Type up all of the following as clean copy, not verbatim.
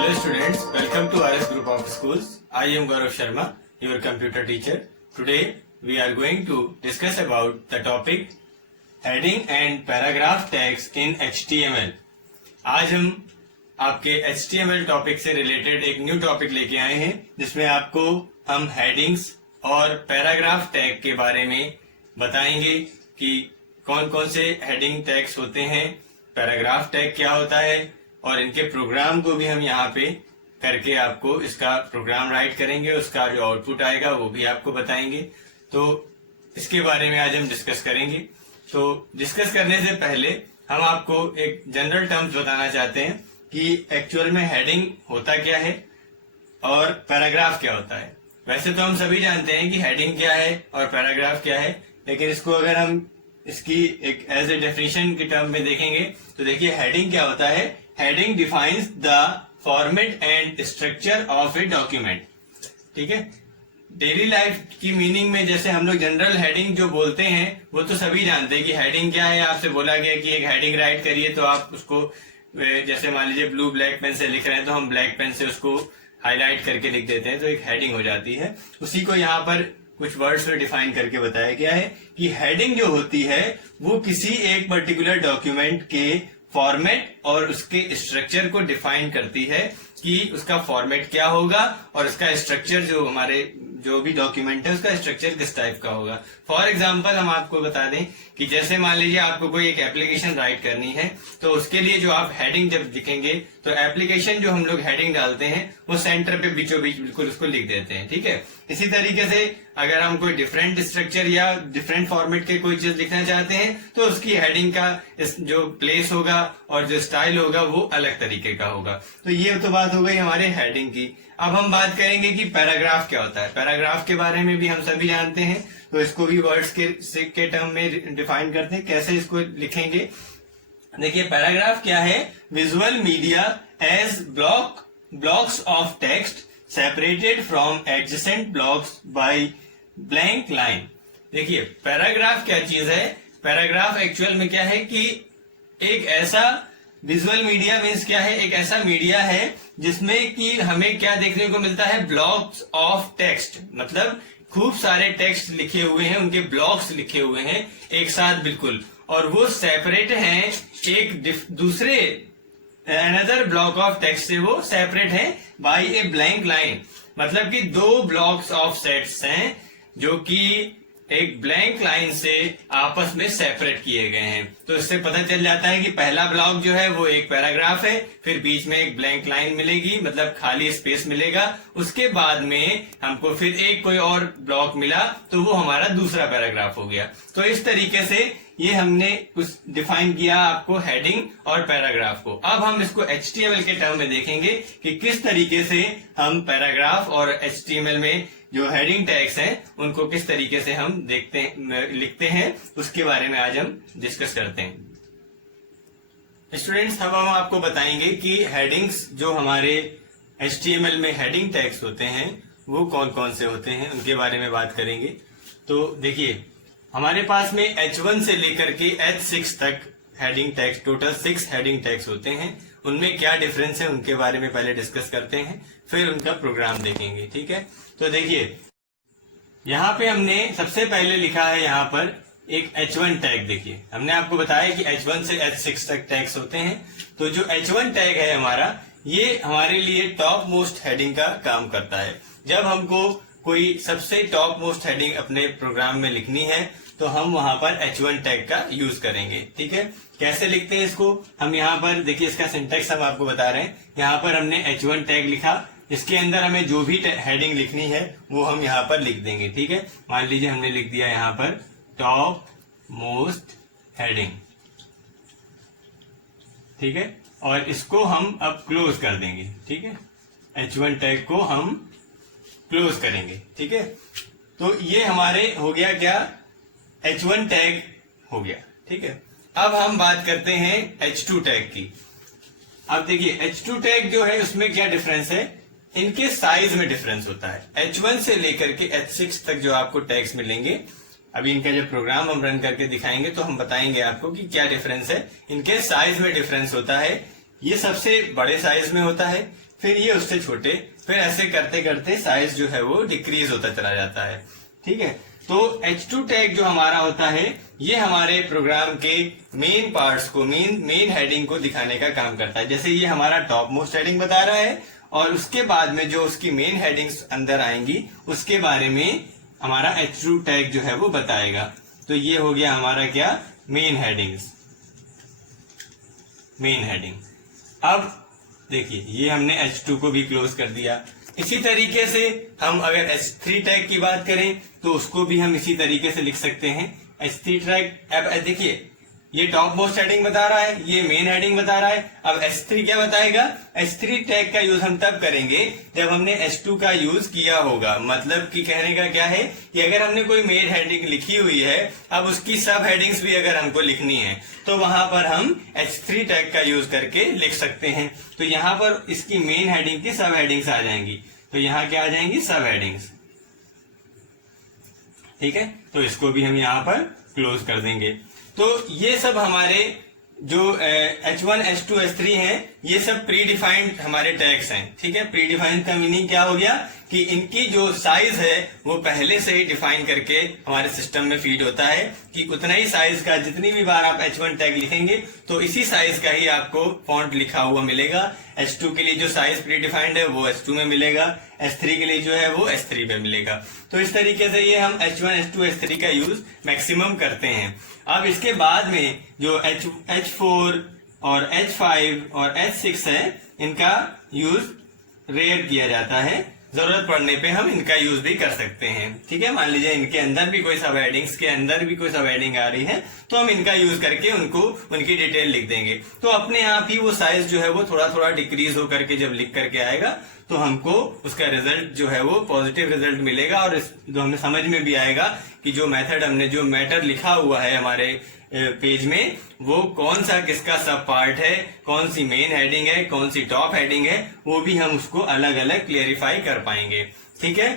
Hello students, welcome to RS Group of Schools. I am Gaurav Sharma, your computer teacher. Today we are going to discuss about the topic heading and paragraph tags in HTML. आज हम आपके HTML topic से related एक new topic लेके आए हैं जिसमें आपको हम हेडिंग्स और पैराग्राफ टैग के बारे में बताएंगे कि कौन कौन से हेडिंग टैग्स होते हैं, पैराग्राफ टैग क्या होता है और इनके प्रोग्राम को भी हम यहाँ पे करके आपको इसका प्रोग्राम राइट करेंगे, उसका जो आउटपुट आएगा वो भी आपको बताएंगे। तो इसके बारे में आज हम डिस्कस करेंगे। तो डिस्कस करने से पहले हम आपको एक जनरल टर्म्स बताना चाहते हैं कि एक्चुअल में हेडिंग होता क्या है और पैराग्राफ क्या होता है। वैसे तो हम सभी जानते हैं कि हेडिंग क्या है और पैराग्राफ क्या है, लेकिन इसको अगर हम इसकी एक एज ए डेफिनेशन के टर्म में देखेंगे तो देखिए हेडिंग क्या होता है। Heading defines the format and structure of a document. ठीक है, डेली लाइफ की मीनिंग में जैसे हम लोग जनरल हेडिंग जो बोलते हैं वो तो सभी जानते हैं कि हेडिंग क्या है। आपसे बोला गया कि एक हेडिंग राइट करिए तो आप उसको जैसे मान लीजिए ब्लू ब्लैक पेन से लिख रहे हैं तो हम ब्लैक पेन से उसको हाईलाइट करके लिख देते हैं तो एक हेडिंग हो जाती है। उसी को यहाँ पर कुछ वर्ड्स में डिफाइन करके बताया गया है कि हेडिंग जो होती है वो किसी एक पर्टिकुलर डॉक्यूमेंट के फॉर्मेट और उसके स्ट्रक्चर को डिफाइन करती है कि उसका फॉर्मेट क्या होगा और उसका स्ट्रक्चर जो हमारे जो भी डॉक्यूमेंट है उसका स्ट्रक्चर किस टाइप का होगा। फॉर एग्जांपल हम आपको बता दें कि जैसे मान लीजिए आपको कोई एक एप्लीकेशन राइट करनी है तो उसके लिए जो आप हेडिंग जब लिखेंगे तो एप्लीकेशन जो हम लोग हेडिंग डालते हैं वो सेंटर पे बीचों बीच बिल्कुल उसको लिख देते हैं। ठीक है, इसी तरीके से अगर हम कोई डिफरेंट स्ट्रक्चर या डिफरेंट फॉर्मेट के कोई चीज लिखना चाहते हैं तो उसकी हेडिंग का जो प्लेस होगा और जो स्टाइल होगा वो अलग तरीके का होगा। तो ये तो बात हो गई हमारे हेडिंग की। अब हम बात करेंगे कि पैराग्राफ क्या होता है। पैराग्राफ के बारे में भी हम सभी जानते हैं, तो इसको भी वर्ड्स के टर्म में डिफाइन करते हैं। कैसे इसको लिखेंगे, देखिए पैराग्राफ क्या है। Visual media as blocks of text separated from adjacent blocks by blank line. देखिए पैराग्राफ क्या चीज है। पैराग्राफ एक्चुअल में क्या है कि एक ऐसा विजुअल मीडिया मीन्स क्या है, एक ऐसा मीडिया है जिसमें कि हमें क्या देखने को मिलता है, ब्लॉक्स ऑफ टेक्स्ट। मतलब खूब सारे टेक्स्ट लिखे हुए हैं, उनके ब्लॉक्स लिखे हुए हैं एक साथ बिल्कुल, और वो सेपरेट हैं एक दूसरे अनदर ब्लॉक ऑफ टेक्स्ट से, वो सेपरेट है बाय ए ब्लैंक लाइन। मतलब कि दो ब्लॉक्स ऑफ सेट्स हैं जो कि एक ब्लैंक लाइन से आपस में सेपरेट किए गए हैं। तो इससे पता चल जाता है कि पहला ब्लॉक जो है वो एक पैराग्राफ है, फिर बीच में एक ब्लैंक लाइन मिलेगी, मतलब खाली स्पेस मिलेगा। उसके बाद में हमको फिर एक कोई और ब्लॉक मिला तो वो हमारा दूसरा पैराग्राफ हो गया। तो इस तरीके से ये हमने कुछ डिफाइन किया आपको हेडिंग और पैराग्राफ को। अब हम इसको HTML के टर्म में देखेंगे कि किस तरीके से हम पैराग्राफ और HTML में जो हेडिंग टैग्स हैं उनको किस तरीके से हम लिखते हैं, उसके बारे में आज हम डिस्कस करते हैं। स्टूडेंट्स, अब हम आपको बताएंगे कि हेडिंग्स जो हमारे HTML में हेडिंग टैग्स होते हैं वो कौन कौन से होते हैं, उनके बारे में बात करेंगे। तो देखिए हमारे पास में H1 से लेकर के H6 तक heading tags, total 6 heading tags होते हैं। उनमें क्या डिफरेंस है उनके बारे में पहले डिस्कस करते हैं, फिर उनका प्रोग्राम देखेंगे। ठीक है, तो देखिए यहाँ पे हमने सबसे पहले लिखा है यहाँ पर एक H1 टैग। देखिए हमने आपको बताया कि H1 से H6 तक टैग्स होते हैं। तो जो H1 टैग है हमारा, ये हमारे लिए टॉप मोस्ट हेडिंग का काम करता है। जब हमको कोई सबसे टॉप मोस्ट हेडिंग अपने प्रोग्राम में लिखनी है तो हम वहां पर H1 टैग का यूज करेंगे। ठीक है, कैसे लिखते हैं इसको, हम यहाँ पर देखिए इसका सिंटेक्स हम आपको बता रहे हैं। यहाँ पर हमने H1 टैग लिखा, इसके अंदर हमें जो भी हेडिंग लिखनी है वो हम यहाँ पर लिख देंगे। ठीक है, मान लीजिए हमने लिख दिया यहाँ पर टॉप मोस्ट हेडिंग। ठीक है, और इसको हम अब क्लोज कर देंगे। ठीक है, H1 टैग को हम क्लोज करेंगे। ठीक है, तो ये हमारे हो गया क्या, H1 टैग हो गया। ठीक है, अब हम बात करते हैं H2 टैग की। अब देखिए H2 टैग जो है उसमें क्या डिफरेंस है, इनके साइज में डिफरेंस होता है। H1 से लेकर के H6 तक जो आपको टैग्स मिलेंगे, अभी इनका जब प्रोग्राम हम रन करके दिखाएंगे तो हम बताएंगे आपको कि क्या डिफरेंस है। इनके साइज में डिफरेंस होता है। ये सबसे बड़े साइज में होता है फिर ये उससे छोटे, फिर ऐसे करते करते साइज जो है वो डिक्रीज होता चला जाता है। ठीक है, तो H2 टैग जो हमारा होता है ये हमारे प्रोग्राम के मेन पार्ट्स को, मेन हेडिंग को दिखाने का काम करता है। जैसे ये हमारा टॉप मोस्ट हेडिंग बता रहा है और उसके बाद में जो उसकी मेन हेडिंग्स अंदर आएंगी उसके बारे में हमारा H2 टैग जो है वो बताएगा। तो ये हो गया हमारा क्या, मेन हेडिंग्स, मेन हेडिंग। अब देखिए ये हमने H2 को भी क्लोज कर दिया। इसी तरीके से हम अगर H3 टैग की बात करें तो उसको भी हम इसी तरीके से लिख सकते हैं। H3 टैग, अब देखिए ये टॉप मोस्ट हेडिंग बता रहा है, ये मेन हेडिंग बता रहा है। अब H3 क्या बताएगा, H3 टैग का यूज हम तब करेंगे जब हमने H2 का यूज किया होगा। मतलब कि कहने का क्या है कि अगर हमने कोई मेन हेडिंग लिखी हुई है, अब उसकी सब हेडिंग्स भी अगर हमको लिखनी है तो वहां पर हम H3 टैग का यूज करके लिख सकते हैं। तो यहाँ पर इसकी मेन हेडिंग की सब हेडिंग्स आ जाएंगी। तो यहाँ क्या आ जाएंगी, सब हेडिंग्स। ठीक है, तो इसको भी हम यहाँ पर क्लोज कर देंगे। तो ये सब हमारे जो H1, H2, H3 हैं, ये सब प्री डिफाइंड हमारे टैग्स हैं। ठीक है, प्री डिफाइंड का मीनिंग क्या हो गया कि इनकी जो साइज है वो पहले से ही डिफाइन करके हमारे सिस्टम में फीड होता है कि उतना ही साइज का, जितनी भी बार आप H1 टैग लिखेंगे तो इसी साइज का ही आपको फॉन्ट लिखा हुआ मिलेगा। H2 के लिए जो साइज प्री डिफाइंड है वो H2 में मिलेगा, H3 के लिए जो है वो H3 पे मिलेगा। तो इस तरीके से ये हम H1, H2, H3 का यूज मैक्सिमम करते हैं। अब इसके बाद में जो H4 और H5 और H6 है, इनका यूज रेयर किया जाता है। जरूरत पड़ने पे हम इनका यूज भी कर सकते हैं। ठीक है, मान लीजिए इनके अंदर भी कोई सब हेडिंग्स के अंदर भी कोई सब हेडिंग आ रही है तो हम इनका यूज करके उनको, उनकी डिटेल लिख देंगे। तो अपने आप ही वो साइज जो है वो थोड़ा थोड़ा डिक्रीज होकर के जब लिख करके आएगा तो हमको उसका रिजल्ट जो है वो पॉजिटिव रिजल्ट मिलेगा। और जो हमें समझ में भी आएगा कि जो मेथड हमने, जो मैटर लिखा हुआ है हमारे पेज में, वो कौन सा किसका सब पार्ट है, कौन सी मेन हेडिंग है, कौन सी टॉप हेडिंग है, वो भी हम उसको अलग अलग क्लियरिफाई कर पाएंगे। ठीक है,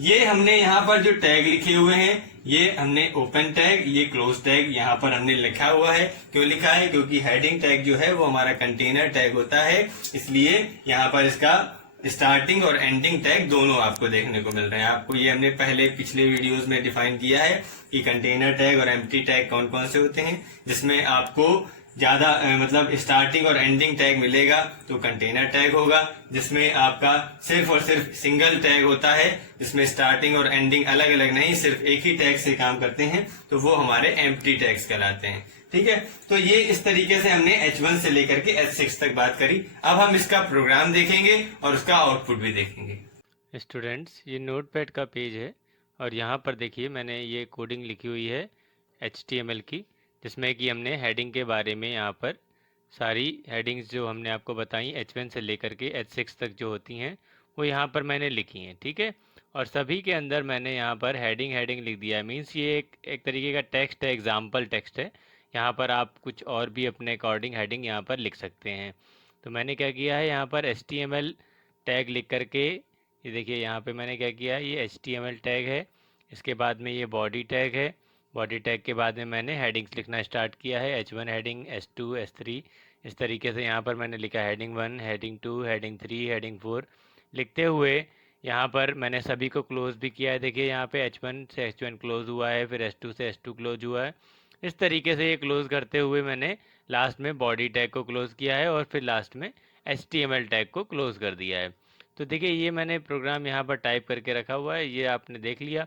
ये हमने यहाँ पर जो टैग लिखे हुए हैं, ये हमने ओपन टैग, ये क्लोज टैग यहाँ पर हमने लिखा हुआ है। क्यों लिखा है, क्योंकि हेडिंग टैग जो है वो हमारा कंटेनर टैग होता है, इसलिए यहाँ पर इसका स्टार्टिंग और एंडिंग टैग दोनों आपको देखने को मिल रहे हैं। आपको ये हमने पहले पिछले वीडियोस में डिफाइन किया है कि कंटेनर टैग और एम्प्टी टैग कौन कौन से होते हैं। जिसमें आपको ज्यादा मतलब स्टार्टिंग और एंडिंग टैग मिलेगा तो कंटेनर टैग होगा। जिसमें आपका सिर्फ और सिर्फ सिंगल टैग होता है, जिसमें स्टार्टिंग और एंडिंग अलग अलग नहीं, सिर्फ एक ही टैग से काम करते हैं, तो वो हमारे एम्प्टी टैग्स कहलाते हैं। ठीक है, तो ये इस तरीके से हमने H1 से लेकर के H6 तक बात करी। अब हम इसका प्रोग्राम देखेंगे और उसका आउटपुट भी देखेंगे। स्टूडेंट्स, ये नोटपैड का पेज है और यहाँ पर देखिए मैंने ये कोडिंग लिखी हुई है HTML की, जिसमें कि हमने हेडिंग के बारे में यहाँ पर सारी हेडिंग्स जो हमने आपको बताई H1 से लेकर के H6 तक जो होती हैं वो यहाँ पर मैंने लिखी हैं। ठीक है, और सभी के अंदर मैंने यहाँ पर हेडिंग लिख दिया है। मीन्स ये एक तरीके का टेक्स्ट है, एग्जाम्पल टेक्स्ट है। यहाँ पर आप कुछ और भी अपने अकॉर्डिंग हेडिंग यहाँ पर लिख सकते हैं। तो मैंने क्या किया है, यहाँ पर HTML टैग लिख करके, ये देखिए यहाँ पे मैंने क्या किया है, ये HTML टैग है, इसके बाद में ये बॉडी टैग है, बॉडी टैग के बाद में मैंने हेडिंग्स लिखना स्टार्ट किया है, H1 हेडिंग, H2, H3, इस तरीके से यहाँ पर मैंने लिखा हेडिंग 1, हेडिंग 2, हेडिंग 3, हेडिंग 4 लिखते हुए यहाँ पर मैंने सभी को क्लोज भी किया है। देखिए यहाँ पे H1 से H1 क्लोज हुआ है, फिर H2 से H2 क्लोज हुआ है। इस तरीके से ये क्लोज करते हुए मैंने लास्ट में बॉडी टैग को क्लोज किया है और फिर लास्ट में HTML टैग को क्लोज कर दिया है। तो देखिए ये मैंने प्रोग्राम यहाँ पर टाइप करके रखा हुआ है, ये आपने देख लिया।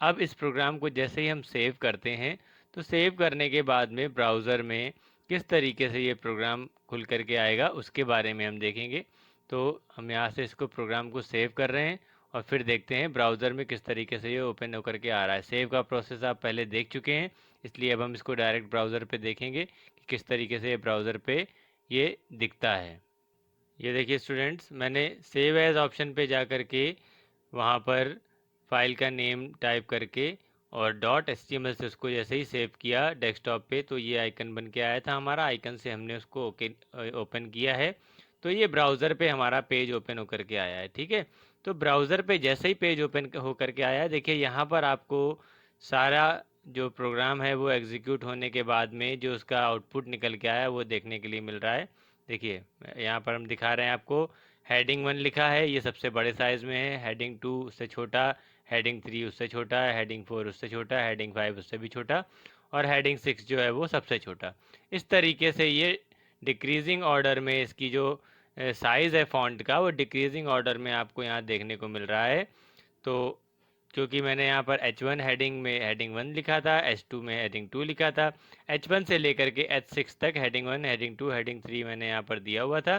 अब इस प्रोग्राम को जैसे ही हम सेव करते हैं तो सेव करने के बाद में ब्राउज़र में किस तरीके से ये प्रोग्राम खुल करके आएगा उसके बारे में हम देखेंगे। तो हम यहाँ से इसको प्रोग्राम को सेव कर रहे हैं और फिर देखते हैं ब्राउज़र में किस तरीके से ये ओपन होकर के आ रहा है। सेव का प्रोसेस आप पहले देख चुके हैं, इसलिए अब हम इसको डायरेक्ट ब्राउज़र पे देखेंगे कि किस तरीके से ये ब्राउज़र पे ये दिखता है। ये देखिए स्टूडेंट्स, मैंने सेव एज ऑप्शन पे जा कर के वहाँ पर फाइल का नेम टाइप करके और .html से उसको जैसे ही सेव किया डेस्कटॉप पे तो ये आइकन बन के आया था हमारा। आइकन से हमने उसको ओपन किया है तो ये ब्राउज़र पे हमारा पेज ओपन होकर के आया है। ठीक है, तो ब्राउज़र पे जैसे ही पेज ओपन होकर के आया है, देखिए यहाँ पर आपको सारा जो प्रोग्राम है वो एग्जीक्यूट होने के बाद में जो उसका आउटपुट निकल के आया है वो देखने के लिए मिल रहा है। देखिए यहाँ पर हम दिखा रहे हैं आपको हेडिंग 1 लिखा है, ये सबसे बड़े साइज़ में है, हेडिंग 2 उससे छोटा, हेडिंग 3 उससे छोटा, हेडिंग 4 उससे छोटा, हेडिंग 5 उससे भी छोटा और हेडिंग 6 जो है वो सबसे छोटा। इस तरीके से ये डिक्रीजिंग ऑर्डर में इसकी जो साइज़ है फ़ॉन्ट का, वो डिक्रीजिंग ऑर्डर में आपको यहाँ देखने को मिल रहा है। तो क्योंकि मैंने यहाँ पर H1 हेडिंग में हेडिंग 1 लिखा था, H2 में हेडिंग 2 लिखा था, H1 से लेकर के H6 तक हेडिंग 1, हेडिंग 2, हेडिंग 3 मैंने यहाँ पर दिया हुआ था।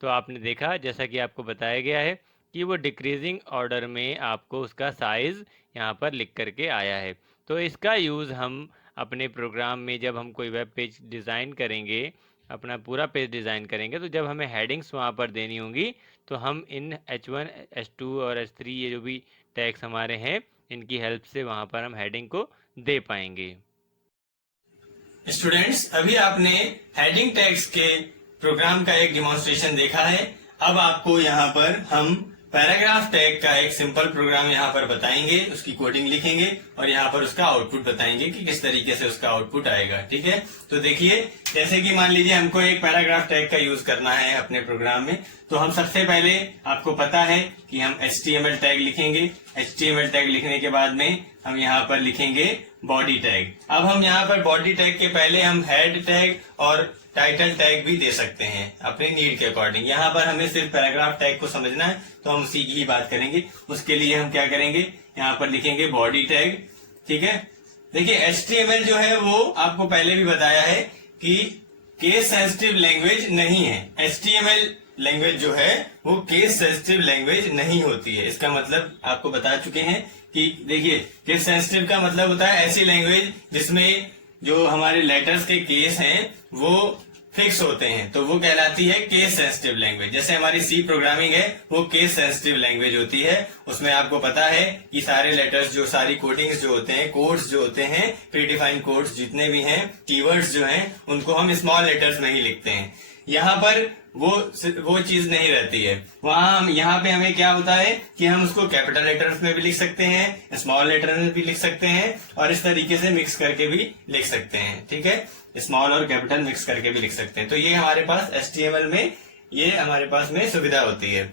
तो आपने देखा, जैसा कि आपको बताया गया है कि वो डिक्रीजिंग ऑर्डर में आपको उसका साइज़ यहाँ पर लिख करके आया है। तो इसका यूज़ हम अपने प्रोग्राम में जब हम कोई वेब पेज डिज़ाइन करेंगे, अपना पूरा पेज डिज़ाइन करेंगे, तो जब हमें हेडिंग्स वहाँ पर देनी होंगी तो हम इन H1, H2 और H3 ये जो भी टैग्स हमारे हैं, इनकी हेल्प से वहाँ पर हम हेडिंग को दे पाएंगे। स्टूडेंट्स, अभी आपने हेडिंग टैग्स के प्रोग्राम का एक डिमॉन्स्ट्रेशन देखा है। अब आपको यहाँ पर हम पैराग्राफ टैग का एक सिंपल प्रोग्राम यहाँ पर बताएंगे, उसकी कोडिंग लिखेंगे और यहाँ पर उसका आउटपुट बताएंगे कि किस तरीके से उसका आउटपुट आएगा। ठीक है, तो देखिए, जैसे कि मान लीजिए हमको एक पैराग्राफ टैग का यूज करना है अपने प्रोग्राम में, तो हम सबसे पहले, आपको पता है कि हम HTML टैग लिखेंगे। HTML टैग लिखने के बाद में हम यहाँ पर लिखेंगे बॉडी टैग। अब हम यहाँ पर बॉडी टैग के पहले हम हेड टैग और टाइटल टैग भी दे सकते हैं अपनी नीड के अकॉर्डिंग। यहाँ पर हमें सिर्फ पैराग्राफ टैग को समझना है, तो हम उसी की ही बात करेंगे। उसके लिए हम क्या करेंगे, यहाँ पर लिखेंगे बॉडी टैग। ठीक है, देखिए HTML जो है वो आपको पहले भी बताया है कि केस सेंसिटिव लैंग्वेज नहीं है। HTML लैंग्वेज जो है वो केस सेंसिटिव लैंग्वेज नहीं होती है। इसका मतलब आपको बता चुके हैं कि देखिए, केस सेंसिटिव का मतलब होता है ऐसी लैंग्वेज जिसमें जो हमारे लेटर्स के केस हैं वो फिक्स होते हैं, तो वो कहलाती है केस सेंसिटिव लैंग्वेज। जैसे हमारी सी प्रोग्रामिंग है वो केस सेंसिटिव लैंग्वेज होती है। उसमें आपको पता है कि सारे लेटर्स, जो सारी कोडिंग्स जो होते हैं, कोड्स जो होते हैं, प्रीडिफाइंड कोड्स जितने भी हैं, कीवर्ड्स जो हैं, उनको हम स्मॉल लेटर्स में ही लिखते हैं। यहाँ पर वो चीज नहीं रहती है। वहां हम, यहाँ पे हमें क्या होता है कि हम उसको कैपिटल लेटर्स में भी लिख सकते हैं, स्मॉल लेटर में भी लिख सकते हैं और इस तरीके से मिक्स करके भी लिख सकते हैं। ठीक है, स्मॉल और कैपिटल मिक्स करके भी लिख सकते हैं। तो ये हमारे पास HTML में ये हमारे पास में सुविधा होती है।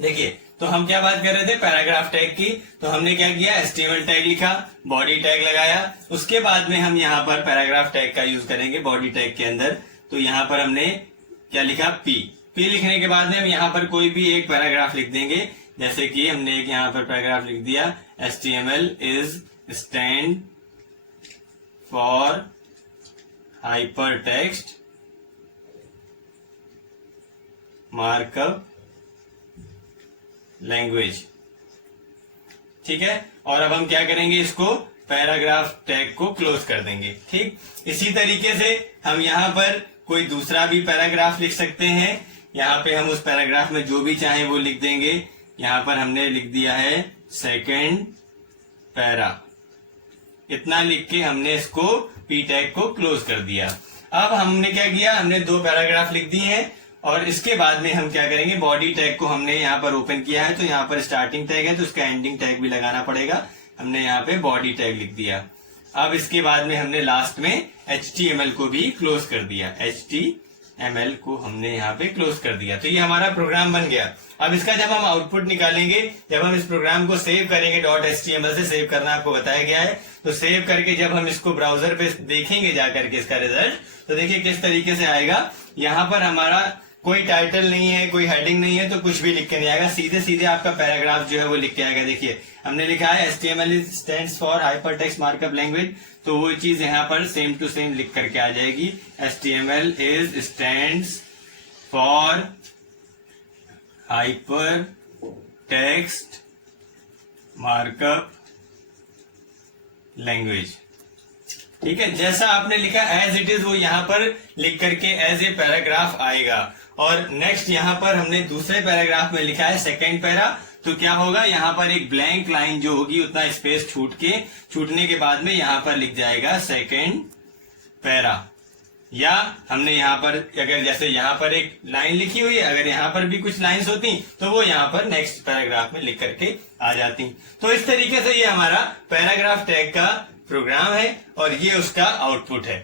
देखिए, तो हम क्या बात कर रहे थे, पैराग्राफ टैग की। तो हमने क्या किया, HTML टैग लिखा, बॉडी टैग लगाया, उसके बाद में हम यहाँ पर पैराग्राफ टैग का यूज करेंगे बॉडी टैग के अंदर। तो यहाँ पर हमने क्या लिखा, P लिखने के बाद में हम यहाँ पर कोई भी एक पैराग्राफ लिख देंगे। जैसे कि हमने एक यहाँ पर पैराग्राफ लिख दिया, HTML is stand for hypertext markup language. ठीक है, और अब हम क्या करेंगे, इसको पैराग्राफ टैग को क्लोज कर देंगे। ठीक, इसी तरीके से हम यहाँ पर कोई दूसरा भी पैराग्राफ लिख सकते हैं। यहाँ पे हम उस पैराग्राफ में जो भी चाहें वो लिख देंगे। यहाँ पर हमने लिख दिया है सेकंड पैरा, इतना लिख के हमने इसको P टैग को क्लोज कर दिया। अब हमने क्या किया, हमने दो पैराग्राफ लिख दिए हैं और इसके बाद में हम क्या करेंगे, बॉडी टैग को हमने यहाँ पर ओपन किया है, तो यहाँ पर स्टार्टिंग टैग है तो उसका एंडिंग टैग भी लगाना पड़ेगा। हमने यहाँ पे बॉडी टैग लिख दिया। अब इसके बाद में हमने लास्ट में HTML को भी क्लोज कर दिया, HTML को हमने यहाँ पे क्लोज कर दिया। तो ये हमारा प्रोग्राम बन गया। अब इसका जब हम आउटपुट निकालेंगे, जब हम इस प्रोग्राम को सेव करेंगे, .html से सेव करना आपको बताया गया है, तो सेव करके जब हम इसको ब्राउजर पे देखेंगे जाकर के इसका रिजल्ट, तो देखिए किस तरीके से आएगा। यहाँ पर हमारा कोई टाइटल नहीं है, कोई हेडिंग नहीं है, तो कुछ भी लिख के नहीं आएगा, सीधे सीधे आपका पैराग्राफ जो है वो लिख के आएगा। देखिए, हमने लिखा है HTML stands for hypertext markup language, तो वो चीज यहाँ पर सेम टू सेम लिख करके आ जाएगी। HTML is stands for hyper text markup language. ठीक है, जैसा आपने लिखा एज इट इज वो यहाँ पर लिख करके एज ए पैराग्राफ आएगा। और नेक्स्ट यहाँ पर हमने दूसरे पैराग्राफ में लिखा है सेकेंड पैरा, तो क्या होगा, यहाँ पर एक ब्लैंक लाइन जो होगी, उतना स्पेस छूटने के बाद में यहाँ पर लिख जाएगा सेकेंड पैरा। या हमने यहाँ पर अगर जैसे यहाँ पर एक लाइन लिखी हुई है, अगर यहाँ पर भी कुछ लाइंस होती तो वो यहाँ पर नेक्स्ट पैराग्राफ में लिख करके आ जाती। तो इस तरीके से ये हमारा पैराग्राफ टैग का प्रोग्राम है और ये उसका आउटपुट है।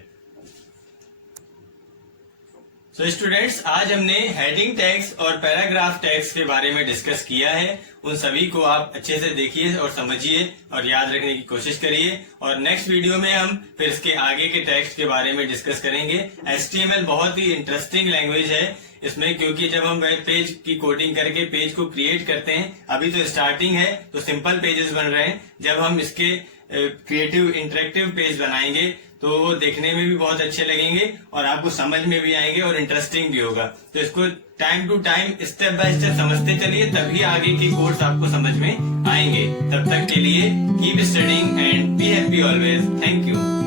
सो स्टूडेंट्स, आज हमने हेडिंग टैग्स और पैराग्राफ टैग्स के बारे में डिस्कस किया है। उन सभी को आप अच्छे से देखिए और समझिए और याद रखने की कोशिश करिए। और नेक्स्ट वीडियो में हम फिर इसके आगे के टेक्स्ट के बारे में डिस्कस करेंगे। HTML बहुत ही इंटरेस्टिंग लैंग्वेज है इसमें, क्योंकि जब हम वेब पेज की कोडिंग करके पेज को क्रिएट करते हैं, अभी तो स्टार्टिंग है तो सिंपल पेजेस बन रहे हैं। जब हम इसके क्रिएटिव इंटरेक्टिव पेज बनाएंगे तो वो देखने में भी बहुत अच्छे लगेंगे और आपको समझ में भी आएंगे और इंटरेस्टिंग भी होगा। तो इसको time to time step by step समझते चलिए, तभी आगे के कोर्स आपको समझ में आएंगे। तब तक के लिए keep studying and be happy always. Thank you.